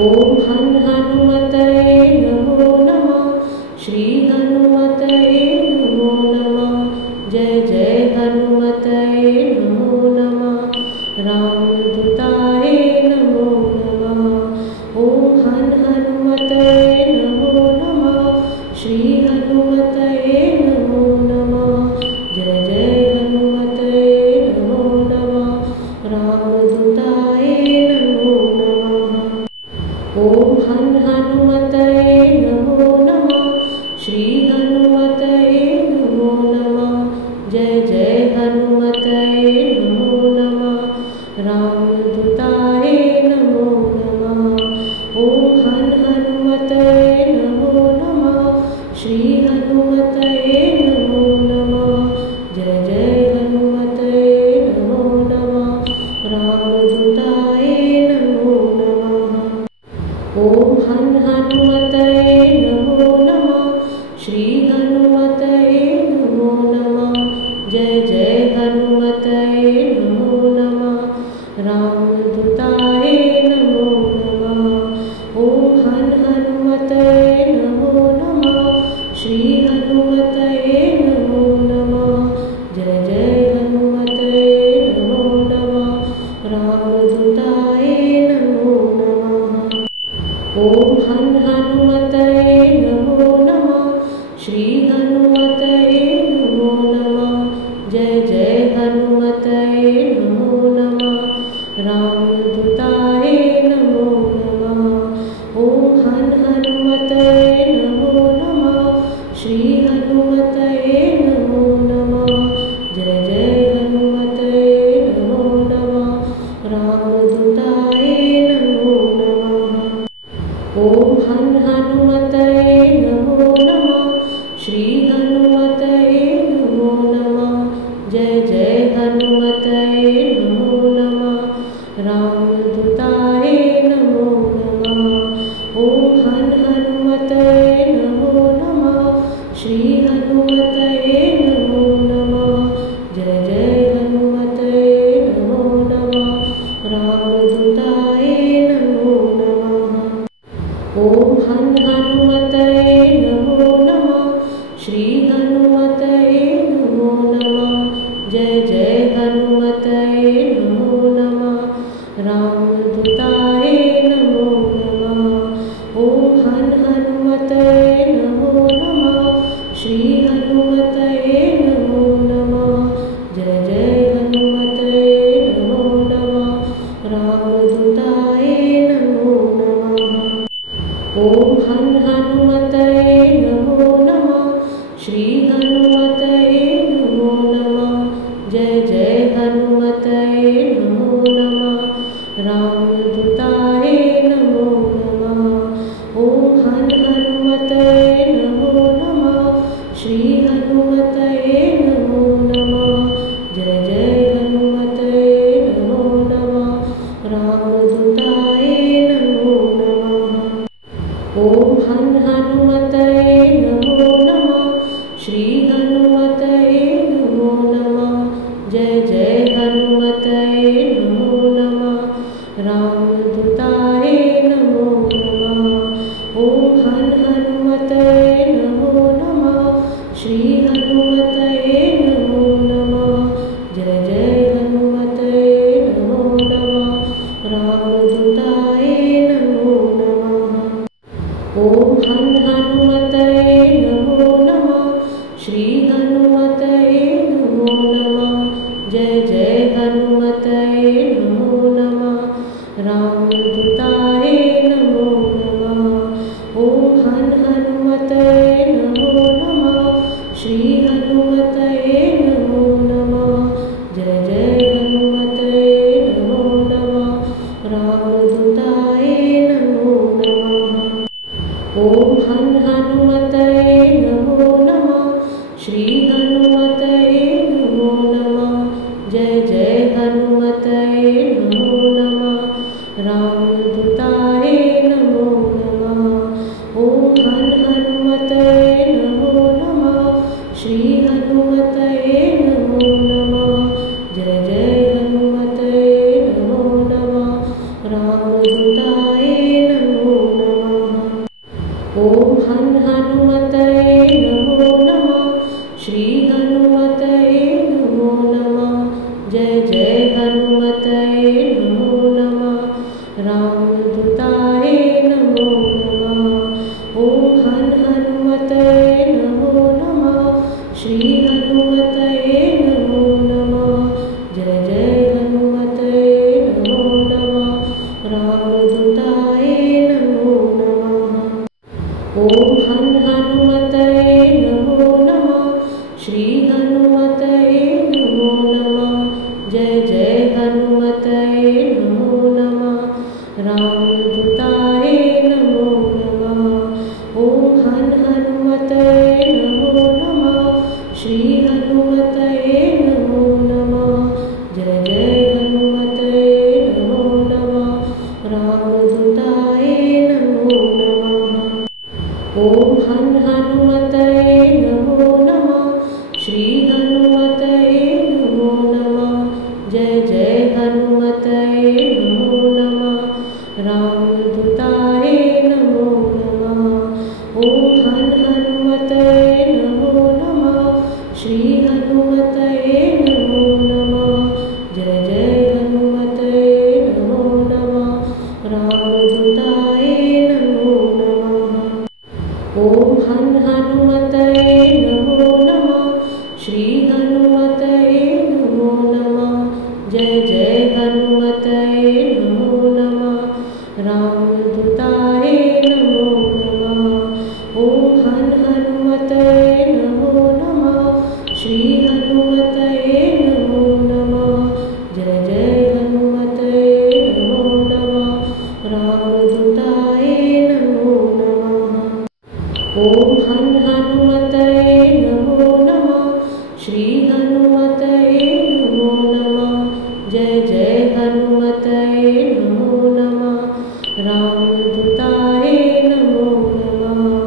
ओम हन हनुमतये नमो नमः। श्री हनुमतये नमो नमः। जय जय हनुमतये नमो नमः। रामदूताय नमो नमः। ओम हन हनुमतये नमो नमः। श्री हनुमतये नमो नमः। जय जय हनुमतये नमो नमः। रामदूताय नमो नमः। ओम हन हनुमतये नमो नमः। श्री हनुमतये नमो नमः। जय जय हनुमतये नमो नमः। रामदूताय नमो नमः। ओम हन हनुमतये नमो नमः। श्री हनुमतये नमो नमः। जय जय हनुमतये नमो नमः। रामदूताय नमो नमः। ओम हन हनुमतये नमो नमः। श्री हनुमतये नमो नमः। जय जय हनुमतये नमो नमः। रामदूताय नमो नमः। ओम हन हनुमतये नमो नमः। श्री हनुमतये नमो नमः। जय जय हनुमतये नमो नमः। रामदूताय नमो नमः। ओम हन हनुमतये नमो नमः। श्री हनुमतये नमो नमः। जय जय हनुमतये नमो नमः। रामदूताय नमो नमः। ओम हन हनुमतये नमो नमः। श्री हनुमतये नमो नमः। जय जय हनुमतये नमो नमः। रामदूताय नमो नमः। ओम हन हनुमतये नमो नमः। श्री हनुमतये नमो नमः। जय जय हनुमतये नमो नमः। रामदूताय नमो नमः। ओम हन हनुमतये नमो नमः। श्री हनुमतये नमो नमः। जय जय हनुमतये नमो नमः। रामदूताय नमो नमः। ओम हन हनुमतये नमो नमः। श्री हनुमतये नमो नमः। जय जय हनुमतये नमो नमः। रामदूताय नमो नमः। ओम हन हनुमतये नमो नमः। श्री हनुमतये नमो नमः। जय जय हनुमतये नमो नमः। रामदूताय नमो नमः। ओम हन हनुमतये नमो नमः। श्री हनुमतये नमो नमः। जय जय हनुमतये नमो नमः। रामदूताय नमो नमः। ओम हन हनुमतये नमो नमः। श्री हनुमतये नमो नमः। जय जय हनुमतये नमो नमः। रामदूताय नमो नमः। ओम हन हनुमतये नमो नमः। श्री हनुमतये नमो नमः। जय जय हनुमतये नमो नमः। रामदूताय नमो नमः। ओम हन हनुमतये नमो नमः। श्री हनुमतये नमो नमः। जय जय हनुमतये नमो नमः। रामदूताय नमो नमः। ओम हन हनुमतये नमो नमः। श्री हनुमतये नमो नमः। जय जय हनुमतये नमो नमः। रामदूताय नमो नमः। ओम हन हनुमतये नमो नमः। श्री हनुमतये नमो नमः। जय जय हनुमतये नमो नमः। रामदूताय नमो नमः। ओम हन हनुमतये नमो नमः। श्री हनुमतये नमो नमः। जय जय हनुमतये नमो नमः। रामदूताय रामदूताय नमो नमः। ॐ हन हनुमतये नमो नमः। श्री हनुमतये नमो नमः। जय जय हनुमतये नमो नमः। रामदूताय नमो नमः। ॐ हन हनुमतये नमो नमः। श्री हनुमतये नमो नमः। जय जय हनुमतये नमो नमः। रामदूताय नमो नमः। ॐ हन हनुमतये नमो नमः। श्री हनुमतये नमो नमः। जय जय हनुमतये नमो नमः। रामदूताय नमो नमः। ॐ हन हनुमतये नमो नमः। श्री हनुमतये नमो नमः। जय जय हनुमतये नमो नमः। रामदूताय नमो नमः। ॐ हन हनुमतये नमो नमः। श्री हनुमतये नमो नमः। जय जय हनुमतये नमो नमः। रामदूताय नमो नमः। ॐ हन हनुमतये नमो नमः। श्री हनुमतये नमो नमः। जय जय हनुमतये नमो नमः। रामदूताय नमो नमः। ॐ हन हनुमतये नमो नमः। श्री हनुमतये नमो नमः। जय जय हनुमतये नमो नमः। रामदूताय नमो नमः। ॐ हन हनुमतये नमो नमः। श्री हनुमतये नमो नमः। जय जय हनुमतये नमो नमः। रामदूताय नमो नमः।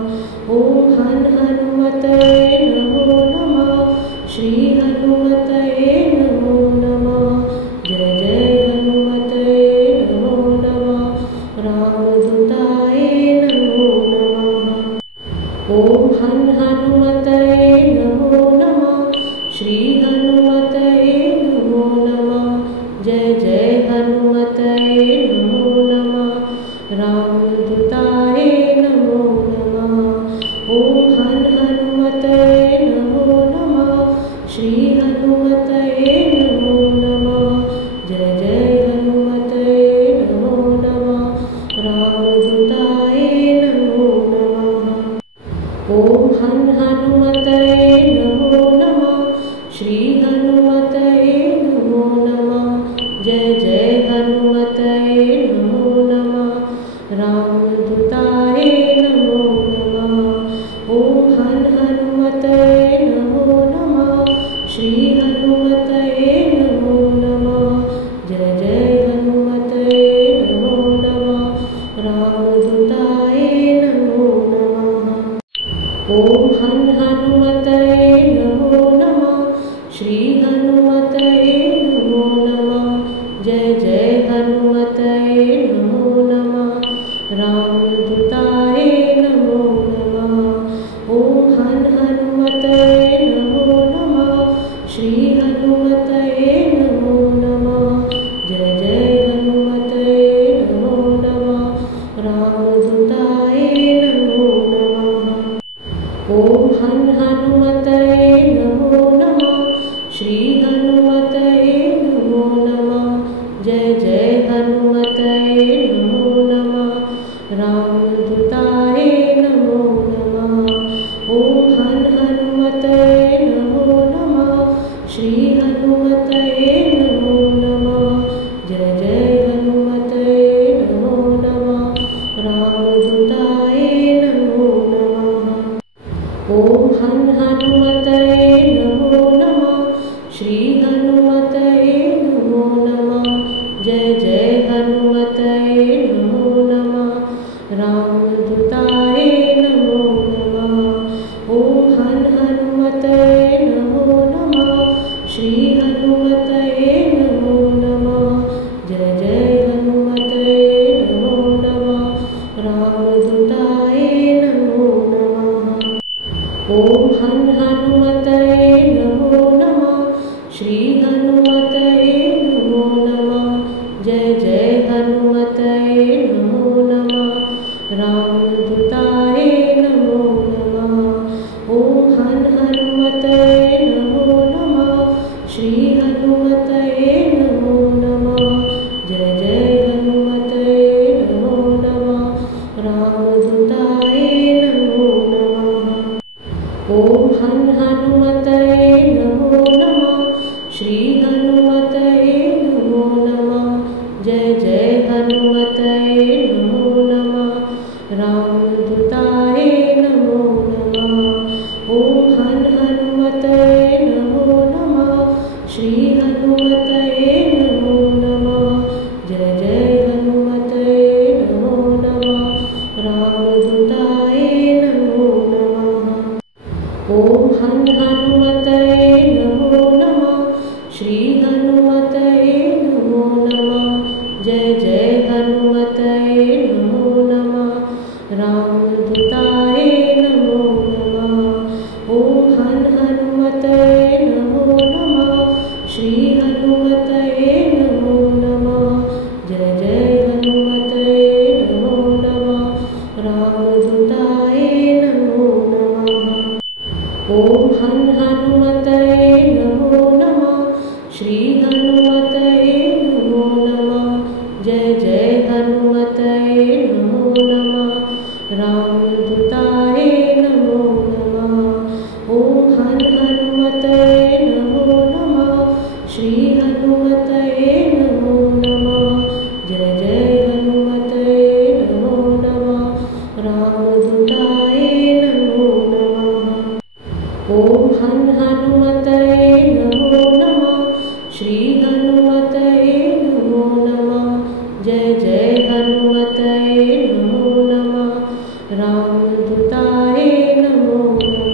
ॐ हन हनुमतये नमो नमः। श्री हनुमतये नमो नमः। जय जय हनुमतये नमो नमः। रामदूताय नमो नमः। ॐ हन हनुमतये नमो नमः। श्री हनुमतये नमो नमः। जय जय हनुमतये नमो नमः। रामदूताय नमो नमः। ॐ हन हनुमतये नमो नमः। श्री हनुमतये नमो नमः। जय जय हनुमतये नमो नमः। रामदूताय नमो नमः। ॐ हन हनुमतये नमो नमः। श्री हनुमतये नमो नमः। जय जय हनुमतये नमो नमः। रामदूताय नमो नमः। ॐ हन हनुमतये नमो नमः। श्री हनुमतये नमो नमः। जय जय हनुमतये नमो नमः। रामदूताय नमो नमः। ॐ हन हनुमतये नमो नमः। श्री हनुमतये नमो नमः। जय जय हनुमतये नमो नमः। वायुदूताय नमो नमः।